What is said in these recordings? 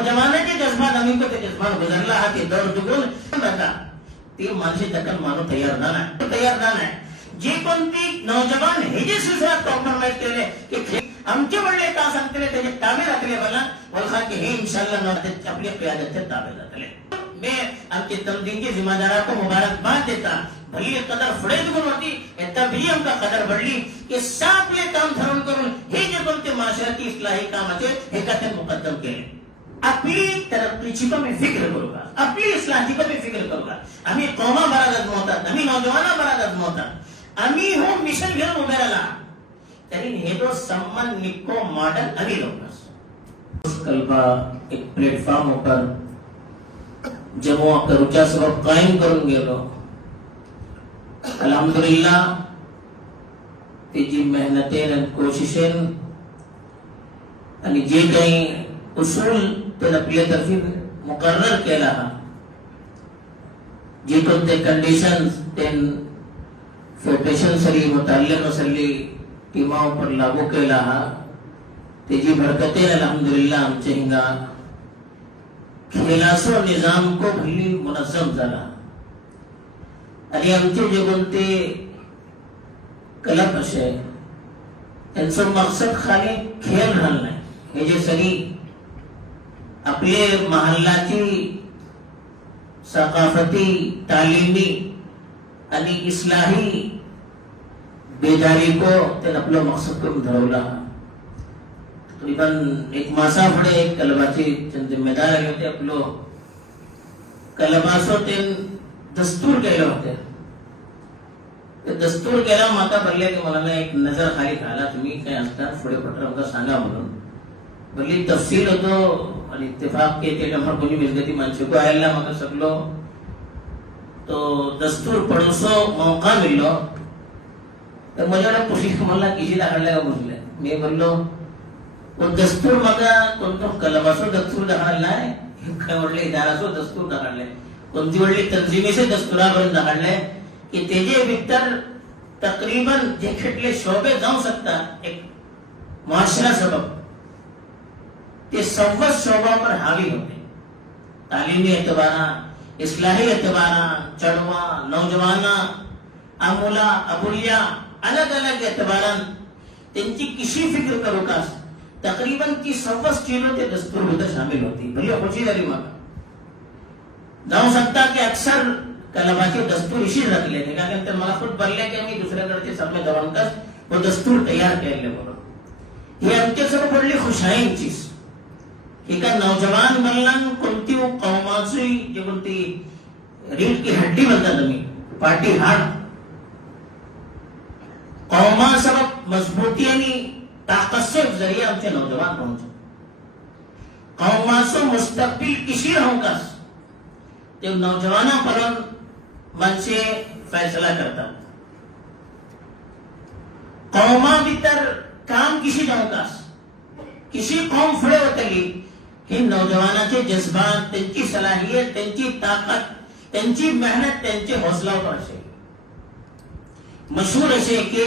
नौजवानाचे जज्बात आम्ही तो ते जज्बात गुजरला हा ते दौर चुकून नका ती मानसी दखल मानू तयार नाही जे कोणती नौजवान हे जे सिलसिला कॉम्प्रोमाइज केले की आमचे वडले का सांगते त्याचे ताबे राखले मला वलखा की हे इंशाल्लाह अपनी क़यादत के ताबे राखले मैं आपके तमदीन के जिम्मेदारों को मुबारकबाद देता भली कदर फुडेज होती तभी आमका कदर बढ़ली की सापले काम ठरवून करून हे जे कोणते माशराती इस्लाही कामाचे हे का ते मुकद्दम केले आपली तरक्कीची पण मी फिक्र करूगा आपली इस्लाही पण मी फिक्र करूगा आम्ही कौमा बरादत मोहतात आम्ही नौजवाना बरादत मोहतात आम्ही हो मिशन घेऊन उभे राहिला तरी हे तो सम्मान निको मॉडल आम्ही लोक कल्पा एक प्लेटफॉर्म पर जमो करूच्या सबब कायम करून गेलो अल्हम्दुलिल्लाह तेजी मेहनतेन आणि कोशिशेन आणि जे काही उसूल ते आपल्या तर्फे मुकर्रर केला हा जे कोणते कंडिशन्स तेन फेडरेशन सरी मुताल्लिक असली टीमा पर लागू केला हा तेजी बरकते अल्हम्दुलिल्लाह आमचे हिंगा खेलासो निजाम को भली मुनज़्ज़म झाला आणि आमचे जे कोणते क्लब असे त्यांचं मकसद खाली खेळ राहिलं नाही हे जे सरी आपले महल्लाची सकाफती तालीमी आणि इस्लाही बेदारी को त्याने आपलं मकसद करून धरवला तकरीबन एक मासा पुढे एक कलबाची जिम्मेदार आले होते आपलो कलबासो ते दस्तूर केले होते ते दस्तूर केला माता बोलले की मला एक नजर खाली घाला तुम्ही काय असतात पुढे पत्र आमका सांगा म्हणून बोलली तफसील होतो आणि इत्तेफाक के ते नंबर कोणी मिलगती माणसे को आयला मका सगलो तो दस्तूर पढ़सो मौका मिलो तर माझ्याकडे खुशी मला किसी दाखडले का बोलले मी बोललो वो दस्तूर मका कोणतो कलबासो दस्तूर दाखडला आहे काय वडले इदारासो दस्तूर दाखडले कोणती वडली तंजीमेसे दस्तुरापर्यंत दाखडले की तेजे भीतर तकरीबन जे खेटले शोबे जाऊ शकता एक मुआशरा सबब ते सव्वा शोबा पर हावी होते तालीमी एतबारा इस्लाही एतबारा चढ़वा नौजवाना अमूला अबुलिया अलग अलग एतबारान त्यांची किसी फिक्र करू का तकरीबन की सव्वा चीजों ते दस्तूर में शामिल होती भले खुशी जरी माका जाऊ सकता कि अक्सर कलबाचे दस्तूर इशी रख लेते कारण तर मला खुद बोलले की मी दुसऱ्याकडचे सगळे दवांकस वो दस्तूर तैयार केले म्हणून हे आमच्या सर्व पडली खुशाईन चीज एका नौजवान बनलन कोणती कौमाची जे कोणती रीढ़ की हड्डी बनता तुम्ही पार्टी हाड कौमा सबब मजबूती आणि ताकत से जरिए आमचे नौजवान पहुंचे कौमासो मुस्तकबिल किसी होगा ते नौजवाना पर मन से फैसला करतात कौमा भीतर काम किसी होगा किसी कौम फुड़े होतली ही नौजवानाचे जज्बात त्यांची सलाहियत त्यांची ताकद त्यांची मेहनत त्यांचे हौसलावर असे मशहूर असे की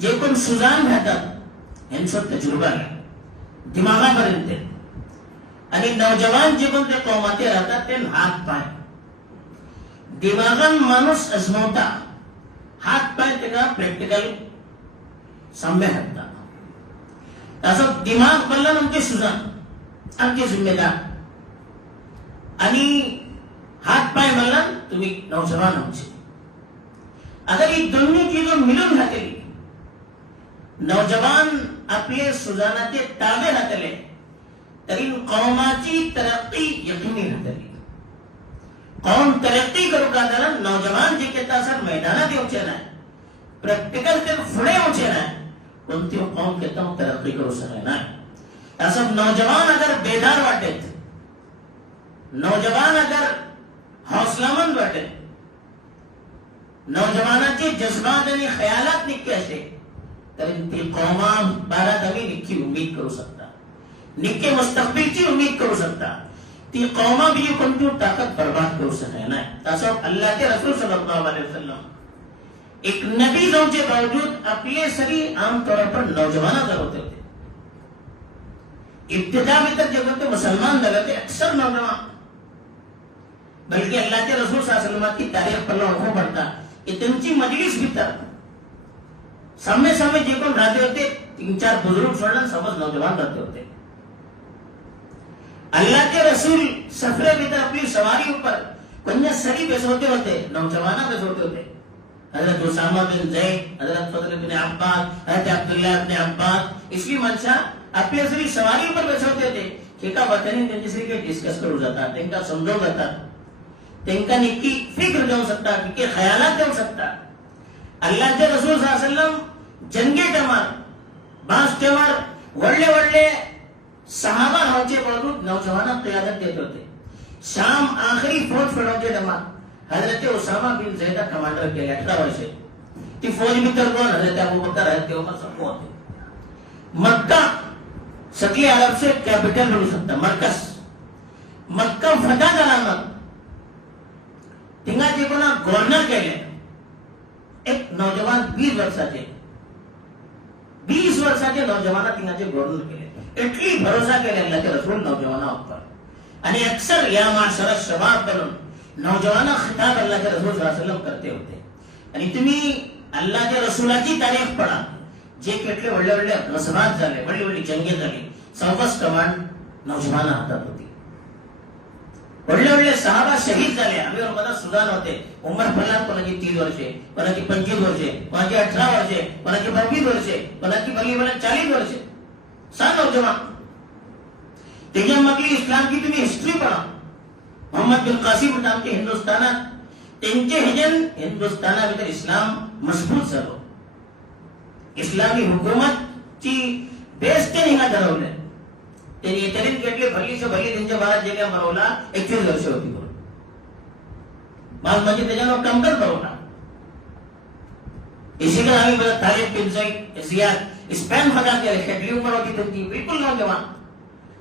जे कोण सुजान राहतात यांचा तजुर्बा आहे दिमागापर्यंत आणि नौजवान जे कोण ते कौमाते राहतात ते हात पाय दिमागान माणूस अजमवता हात पाय त्याला प्रॅक्टिकल साम्य हातात असं दिमाग बनला आमचे सुजान आमचे जिम्मेदार आणि हात पाय बनला तुम्ही नौजवान आमचे अगर ये दोन्ही चीजों मिळून राहतील नौजवान आपले सुजानाचे ताबे राहतले तरी कौमाची तरक्की यकीनी राहतली कौम तरक्की करू का त्याला नौजवान जे कहता सर मैदानात येऊचे नाही प्रॅक्टिकल ते पुढे येऊचे नाही कोणती कौम कहता हूं तरक्की करू सके नाही असं नौजवान अगर बेदार वाटेत नौजवान अगर हौसलामंद वाटेत नौजवानाचे जज्बात आणि ख्यालात निक्के असे तर ती कौमा बारात आम्ही निक्की उम्मीद करू शकता निक्के मुस्तकबिलची उम्मीद करू शकता ती कौमा भी कोणती ताकद बर्बाद करू शके नाही तसं अल्लाह के रसूल सल्लल्लाहु अलैहि वसल्लम एक नबी होने बावजूद अपने सरी आमतौर पर नौजवाना होते थे इब्तिदा भीतर जो करते मुसलमान दल थे अक्सर नौजवान, बल्कि अल्लाह के रसूल सल्लल्लाहु अलैहि वसल्लम की तारीख पढ़ना उनको पड़ता कि त्यांची मजलिस भीतर सामने सामने जे कोण राहते होते 3-4 बुजुर्ग सोडून समज नौजवान रहते होते। अल्लाह के रसूल सफरे भीतर अपनी सवारी ऊपर कन्यासरी बेसोते होते, नौजवाना बेसोते होते। हजरत उसामा बिन ज़ैद, हजरत फजल बिन अब्बास, हजरत अब्दुल्लाह बिन अब्बास, इसलिए मनशा आपल्या सरी सवारी ऊपर बेसोते होते की का वतनी त्यांच्याशी काही डिस्कस करू जातात, त्यांना समजावून जातात, त्यांना निकी फिक्र देऊ शकतात, निकी ख्यालात देऊ शकतात। अल्लाहचे रसूल सल्लल्लाहु अलैहि वसल्लम जंगे टमार बास टेवर वडले वडले सहाबा रावचे बाजूत नौजवाना क़ियादत देत होते। शाम आखरी फौज फडवचे टमार हजरत उसामा बिन ज़ैद कमांडर केले 18 वर्षे। ती फौज भीतर कोण? हजरत अबू बकर, हजरत उमर सब होते। मक्का सगळी अरबचे कॅपिटल बनू शकता, मरकज मक्का फटा झाला मग तिंगा जे कोणा गव्हर्नर केले एक नौजवान 20 वर्षाचे नौजवाना तिंगाचे गव्हर्नर केले। इतकी भरोसा केले अल्लाह के रसूल नौजवाना ऊपर आणि अक्सर या माशर शबाब करून नौजवाना खिताब अल्लाह के रसूल सल्लल्लाहु अलैहि वसल्लम करते होते। आणि तुम्ही अल्लाह के रसूलाची तारीख पढा, जे केटले वडले वडले रसमात झाले, वडली वडली जंगे झाली, सर्वच कमांड नौजवाना हातात होती। वडले वडले सहाबा शहीद झाले, अमीर उमरा सुदान होते। उमर फलान कोणाची 30 वर्षे, कोणाची 25 वर्षे, कोणाची 18 वर्षे, कोणाची 22 वर्षे, कोणाची भली 40 वर्षे, 7 नौजवान। त्याच्यामधली इस्लामची तुम्ही हिस्ट्री पढा। मोहम्मद बिन कासिम नामचे हिंदुस्थानात त्यांचे हिजन हिंदुस्थानाभितर इस्लाम मजबूत झालो। इस्लामी हुकूमतची बेस ते निघा ठरवले। त्यांनी इतरीन घेतले भल्लीचे भल्ली त्यांच्या बाळात जे काय बनवला 21 वर्ष होती करून बाल म्हणजे त्याच्यावर कमतर बनवला। इसी का आम्ही बघा तालिब बिन ज़ैद जियाद स्पेन फटा केले, शेटली उमर होती त्यांची बिलकुल नौजवान।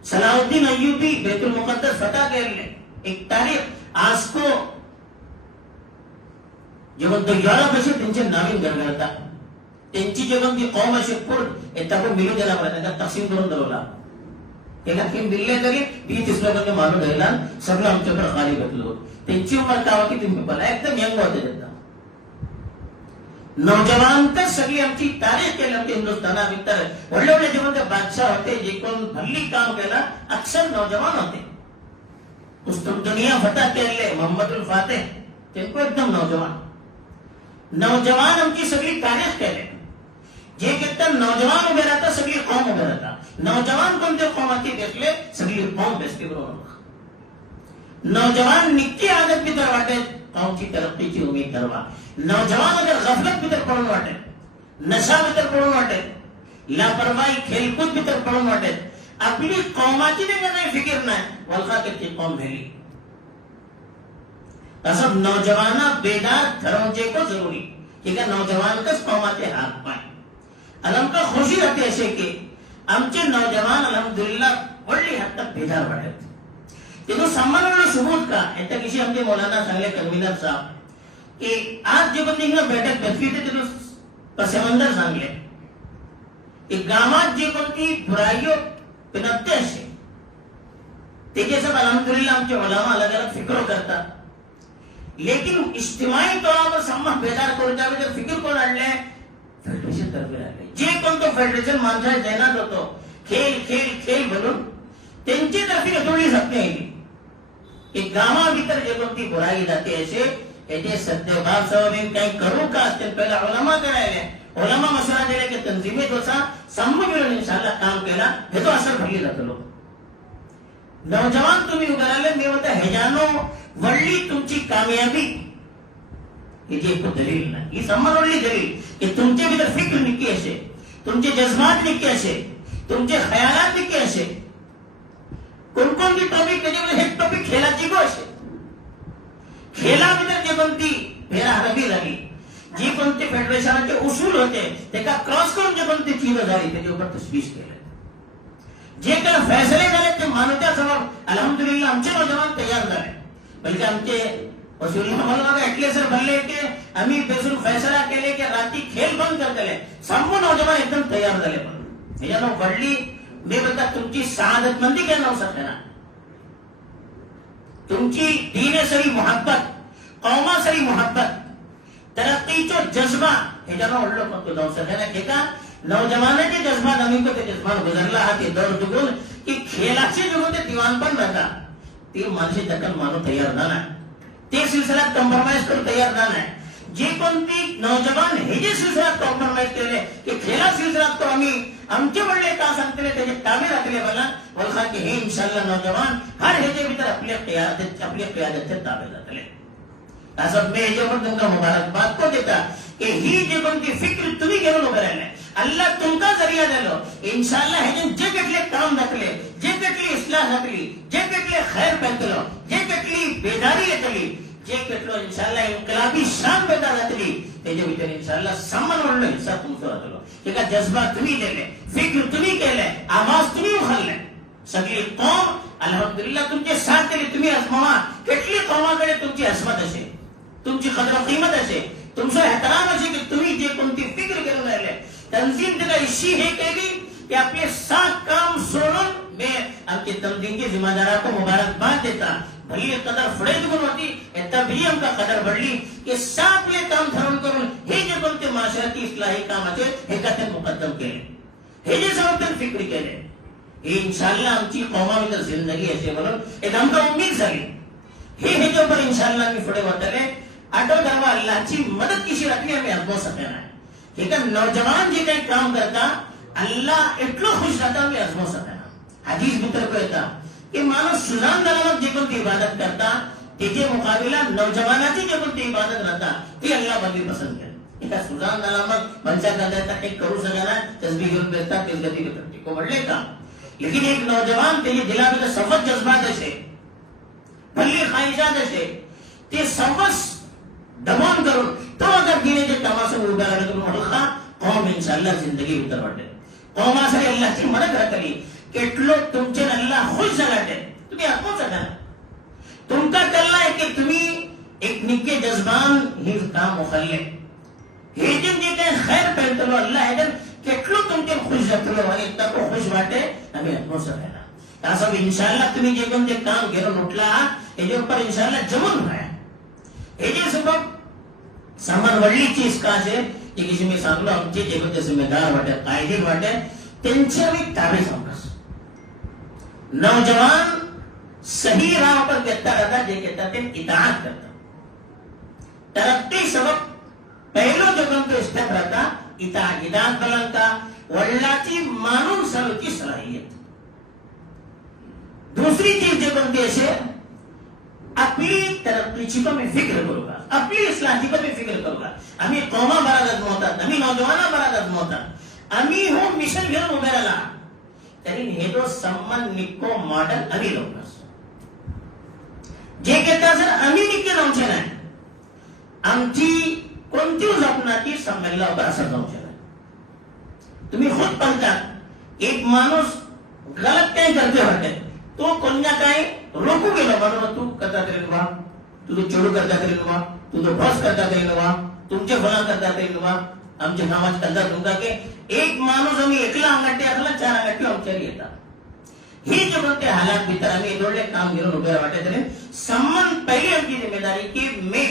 सलाहुद्दीन अय्यूबी बैतुल मुकद्दस फटा केले। एक तारीख आज को जेव्हा तो युरोप असे त्यांचे नाविक गरगरता, त्यांची जेव्हा ती कौम असे कुर्द येताको मिळू दिला बरं, त्यांना तकसीम करून दरवला। एका किम दिल्ले तरी 20-30 लोकांनी मारून राहिला, सगळं आमच्याकडे खाली घेतलं। त्यांची उमर का होती तुम्ही बोला, एकदम यंग होते त्यांना। नौजवान तर सगळी आमची तारीख केली होती हिंदुस्थानाभितर। वडले वडले जेव्हा बादशाह होते, जे कोण भल्ली काम केला अक्सर नौजवान होते। मुस्तम दुनिया फटा केले मोहम्मदुल फातेह त्यांको एकदम नौजवान नौजवान आमची सगळी तारीख केले। जे कितना नौजवान उभे राहता सगळी कौम उभे राहता। नौजवान कोणत्या कौमाची भेटले सगळी कौम बेसती बरोबर। नौजवान निक्की आदत भीतर वाटे कौमची तरक्कीची उमेद धरवा। नौजवान अगर गफलत भीतर पडून वाटे, नशा भीतर पडून वाटे, लापरवाही खेलकूद भीतर पडून वाटे, आपली कौमाची नाही फिकीर नाही, वल्खा किती कौम भेली। असं नौजवाना बेदार ठरवचे को जरूरी ठीक है। नौजवान कस कौमाचे हात पाय अलमका खुशी रहते ऐसे कि आमचे नौजवान अल्हम्दुलिल्लाह वडली हद तक बेदार वाटत। तेनो सामान्य सबूत का ऐसा किसी हमने मौलाना सांगले कन्वीनर साहब कि आज जे बंदी बैठक बसली थे तेनो पसेमंदर सांगले कि गावात जे कोणती बुराईयो पिनपते असे तेजे सब अल्हम्दुलिल्लाह आमचे उलमा अलग अलग फिक्रो करतात। लेकिन इज्तिमाई तौर पर सम्मा बेदार करून जावे तर फिक्र कोण आणले? फेडरेशन तर्फे आणले। जे कोणतो फेडरेशन माणसा तैनात होतो खेळ खेळ खेळ म्हणून त्यांची तर्फे थोडी सत्य आहे की गावा भीतर जे कोणती बुराई जाते असे याचे सत्यभाव सवमी काही करू का ते पहिला उलमा करायले। उलमा मसला दिले की तंजीमे दोसा समूह मिळून इंशाल्लाह काम केला हे तो असर भरली जातो। नौजवान तुम्ही उभे राहिले मी म्हणतो हेजानो वडली तुमची कामयाबी हिची एक दलील नाही, ही समोरली दलील की तुमचे भीतर फिक्र निक्की असे, तुमचे जज्बात निक्की असे, तुमचे खयालात निक्की असे। कोणकोणती टॉपिक त्याच्यामध्ये हे टॉपिक खेळाची गो असे खेळा भीतर जे कोणती फेराहरबी झाली, जी कोणते फेडरेशनचे उसूल होते ते का क्रॉस करून जे कोणती चीज झाली त्याच्यावर तशवीश केले। जे काही फैसले झाले ते मानवत्या समोर अल्हम्दुलिल्लाह आमचे नौजवान तयार झाले। बल्कि आमचे एटले सर भरले की आम्ही बेसून फैसला केले की रात्री खेळ बंद करतले, संपूर्ण नौजवान एकदम तयार झाले। पण याच्यानं वडली मैं बता तुमची सआदतमंदी क्या हो सकते ना तुमची दीने सरी मोहब्बत कौमा सरी मोहब्बत तरक्कीचो जज्बा हे जरा ओळख करतो जाऊ सके ना एका नौजवानाचे जज्बात आम्ही को ते जज्बात गुजरला हा ते दौर चुकून की खेळाचे जो ते दिवाण पण राहता ते माणसे दखल मानू तयार ना ते सिलसिला कॉम्प्रोमाइज करू तयार ना जे कोणती नौजवान हे जे सिलसिला कॉम्प्रोमाइज केले की खेळा सिलसिला तो आम्ही आमचे वडले का सांगते त्याचे ताबे राखले मला बोलखा की हे इंशाल्लाह नौजवान हर हेजे भीतर आपल्या क़यादतचे ताबे जातले असं मी हेजेवर तुमका मुबारकबाद को देता की ही जे कोणती फिक्र तुम्ही घेऊन उभे राहिले अल्लाह तुमका जरिया दिलो इंशाल्लाह हे जे કેટલે काम दाखले जे કેટલી इस्लाह दाखली जे કેટલે खैर पैतलो जे કેટલી बेदारी येतली जे કેટલો इंशाल्लाह इनकलाबी शान पैदा जातली त्याच्या भीतर इंशाल्लाह सन्मान वळलो हिस्सा तुमचो जातलो एका जज्बा तुम्ही दिले फिक्र तुम्ही केले आवाज तुम्ही उखलले सगळी कौम अल्हम्दुलिल्लाह तुमचे साथ दिले तुम्ही आजमावा કેટલી कौमाकडे तुमची असमत असे तुमची कदर कीमत असे तुमचा एहतराम असे की तुम्ही जे कोणती फिक्र करून राहिले तंजीम तिला इशी हे केली की आपले 7 काम सोडून मैं आपके तंजीम के जिम्मेदारों को मुबारकबाद देता भली कदर फुडे गुण होती तभी हमका कदर बढ़ली कि 7 ये काम ठरवून करून हे जे कोणते माशराती इस्लाही कामाचे हे काते मुकद्दम केले हे जे सबब फिक्र केले हे इंशाल्लाह आमची कौमावितर जिंदगी असे म्हणून एक आमका उम्मीद झाली हे जो पर इंशाल्लाह मी फुडे वतले आठव दरवा अल्लाहची मदत किशी राखली आम्ही अनुभव सकते ना एक नौजवान जे काही काम करता अल्लाह એટલો खुश रहता आम्ही अनुभव सकते ना हदीस भीतर कहता कि माणूस सुजान दलामत जे कोणती इबादत करता त्याचे मुकाबला नौजवानाची जे कोणती इबादत राहता ती अल्लाह बंदी पसंद करे एका सुजान दलामत मनसा करता एक करू सगळ्यांना तस्बीह घेऊन बेसता तेच गती करते को म्हणले का लेकिन एक नौजवान त्याच्या दिलामध्ये सफत जज्बात असे भली ख्वाहिशात असे ते सर्वस दमन करून तो अगर दिनेचे कामासून उभा राहिला तर म्हणला कौम इंशाल्लाह जिंदगी उतर वाटे कौमासाठी अल्लाहची मदत राखली કેટલો तुमचे अल्लाह खुश झालाटे तुम्ही आत्मच आहे तुमका कल्ला आहे की तुम्ही एक निके जज्बान ही काम उखलले हे जे काही खैर पेलतलो अल्लाह है કેટલો तुमचे खुश जातलो आणि इतको खुश वाटे आम्ही आत्मच आहे ना असं इंशाल्लाह तुम्ही जे कोणते काम घेऊन उठला याच्या ऊपर इंशाल्लाह जमून राहा हे जे सबब सामान वडली चीज का आहे की किसी मी सांगलो आमचे जे कोणते जिम्मेदार वाटे कायदे वाटे त्यांच्या मी ताबे समजस नौजवान सही राह पर कहता रहता जे कहता ते इताअत करता तरक्की सबब पहलो जो कोणते स्टेप रहता इताअत बलंका वडिलाची मानून सलूची सलाहियत दूसरी चीज जे कोणती असे आपली तरक्कीची पण मी फिक्र करूगा आपली इस्लाहची पण मी फिक्र करूगा आम्ही कौमा बरादत मोहतात आम्ही नौजवाना बरादत मोहतात आम्ही हो मिशन घेऊन उभे राहिला तरी हे जो सम्मान निको मॉडल आम्ही लोकस जे कहता सर आम्ही निके जाऊचे नाही आमची कोणतीच अपनाची संमेलनावर असं जाऊचे नाही तुम्ही खुद म्हणतात एक माणूस गलत काही करते वाटते तो कोणत्या काही रोखू गेलो बरोबर तू करता तरी वा तुझं चोरू करता तरी वा तुझं बस करता तरी वा तुमचे फळा करता तरी वा आमच्या कामात करता तुमका की एक माणूस आम्ही एकला अंगठी असला 4 अंगठी आमच्यारी येतात हे जे कोणते हालात भीतर आम्ही एवढे काम घेऊन उभे वाटते तरी सम्मान पहिली आमची जिम्मेदारी की मी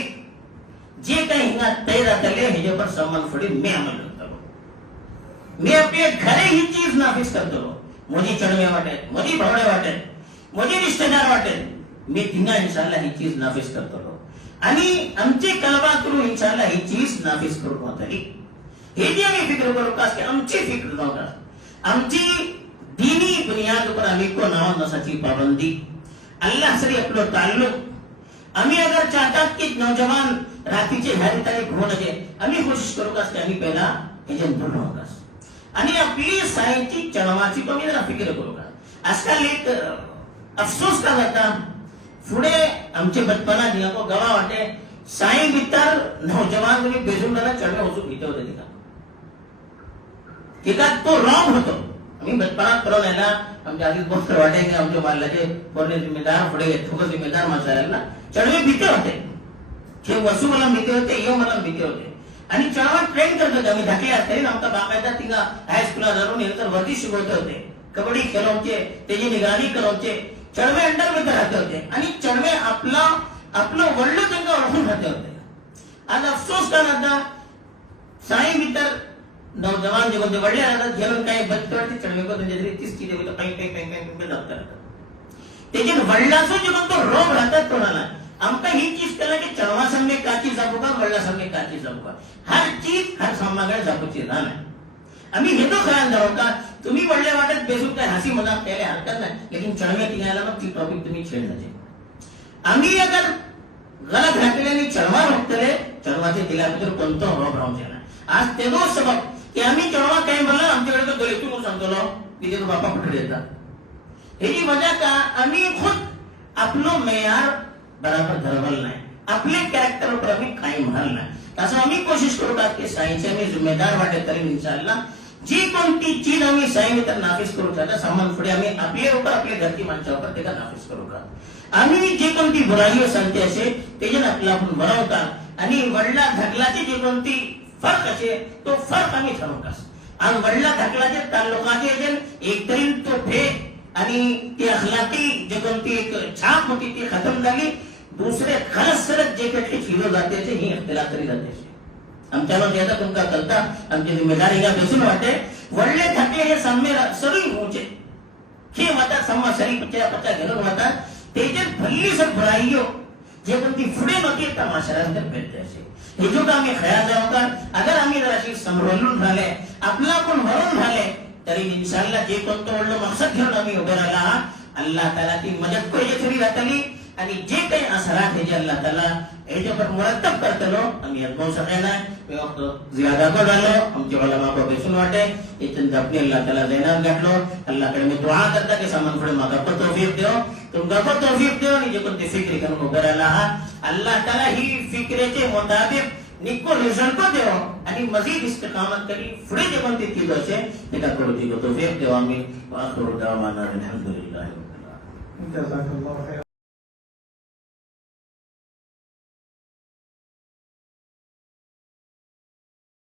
जे काही हिंगा तय राहतले हे पर सम्मान फुडी मी अमल करतो मी आपले घरे ही चीज नाफिज करतो मोदी चढवे वाटेत मोदी भावडे वाटेत मोदी रिश्तेदार वाटेत मी तिंगा इंशाल्लाह ही चीज नाफिज करतो आणि आमचे कलबातरू इंशाल्लाह ही चीज नाफिज करू होतली हे जे आम्ही फिक्र करू का की आमची फिक्र नव्हता आमची दीनी बुनियाद पर आम्ही को नाव नसाची पाबंदी अल्लाह सरी आपलो ताल्लुक आम्ही अगर चाहतात की नौजवान रात्रीचे ह्या तारीख होणं जे आम्ही कोशिश करू का की आम्ही पहिला याच्या दूर राहू का आणि आपली सायची चळवाची पण मी जरा फिक्र करू का आजकाल एक अफसोस का जाता पुढे आमचे बचपना दिला को गवा वाटे साई भीतर नौजवान मुली बेजून मला चढवे होतो भीते होते तिका तो रॉंग होतो आम्ही बचपनात परवा यायला आमच्या आधीच बोलत वाटे की आमच्या बाल्याचे पूर्ण जिम्मेदार पुढे ठोकर जिम्मेदार माणसाला चढवे भीते होते हे वसू मला भीते होते यो मला भीते होते आणि चढवा ट्रेन करत होते आम्ही धाकले असते आमचा बाकायदा तिला हायस्कूलला जाऊन नंतर वरती शिकवत होते कबड्डी खेळवचे, त्याची निगराणी करवचे, चळवे अंडर मध्ये राहते होते आणि चळवे आपलं वडलं त्यांना ओळखून राहते होते. आज अफसोस का आता साई भीतर नौजवान जे कोणते वडले राहतात घेऊन काही बदतवाटी चळवे को त्यांच्या तरी 30 किलो काही जातात त्याचे वडिलाचं जे कोणतो रोग राहतात कोणाला आमका ही चीज केला की चळवा सामने काची जाबू का वडला सामने काची जाबू का हर चीज हर सामनाकडे जाबूची राहणार. आम्ही हे तो ख्याल धरो का तुम्ही वडले वाटत बेसून काय हसी मजाक केले हरकत नाही लेकिन चळवे टिकायला मग ती टॉपिक तुम्ही छेड जाते. आम्ही अगर गलत घातलेली चळवा रोखतले चळवाचे दिल्याबद्दल कोणतं रोग राहूचे नाही. आज तेवढो सबब की आम्ही चळवा काय म्हणलं आमच्याकडे तो गलितून सांगतो की ते बापा कुठे येतात ह्याची वजह का आम्ही खुद आपलं मेयार बराबर धरवल नाही आपले कॅरेक्टर पर आम्ही काही म्हणाल नाही. असं आम्ही कोशिश करू का की साईंचे आम्ही जिम्मेदार वाटेल तरी इन्शाअल्लाह जी कोणती चीज आम्ही साईं तर नाफिज करू त्याचा सामान पुढे आम्ही आपले ऊपर आपल्या घरची माणसावर त्याचा नाफिज करू का आम्ही जे कोणती बुराई सांगते असे त्याच्यात आपला आपण बनवता आणि वडला धकलाची जी कोणती फरक असे तो फरक आम्ही ठरवू का. आज वडला धकलाचे तालुकाचे एक तरी तो फे आणि ती अखलाकी जे कोणती एक छाप होती ती खतम झाली. दुसरे खरंच सरत जे काही फिरो जाते ही इख्तिलाफ करी जाते आमच्यावर ज्यादा तुमका कळता आमची जिम्मेदारी का बेसून वाटे वडले धकले हे सामने सरी होचे हे वाटा सम्मा सरी पचा घेऊन वाटा त्याच्यात भल्ली सर बुराईयो जे कोणती पुढे नव्हती तमाशानंतर भेटते असे हे जो का आम्ही खयाल जाऊ का अगर आम्ही जराशी समोरून राहिले आपला पण भरून राहिले तरी इन्शाअल्लाह जे कोणतं वडलं मकसद घेऊन आम्ही उभे राहिला अल्लाह ताला ती मदत पाहिजे थोडी राहतली आणि जे काही असरात हे जे अल्लाह ताला याच्या पर मुरत्तब करतलो आम्ही अनुभव सगळ्यांना वक्त ज्यादा को डालो आमचे उलमा को बेसून वाटे इतन अपने अल्लाह ताला जैनात गाठलो अल्लाह कडे मी दुआ करता की सामान पुढे मागा को तौफीक देओ तुमका को तौफीक देओ आणि जे कोणते फिक्र करून उभे राहिला अल्लाह ताला ही फिक्रेचे मुताबिक निको रिझल्ट को देओ आणि मजीद इस्तिकामत करी पुढे जे कोणते चीज असे त्याला करू दी को तौफीक देओ आम्ही वाखिर दावाना अल्हम्दुलिल्लाह. जज़ाकल्लाहु खैर.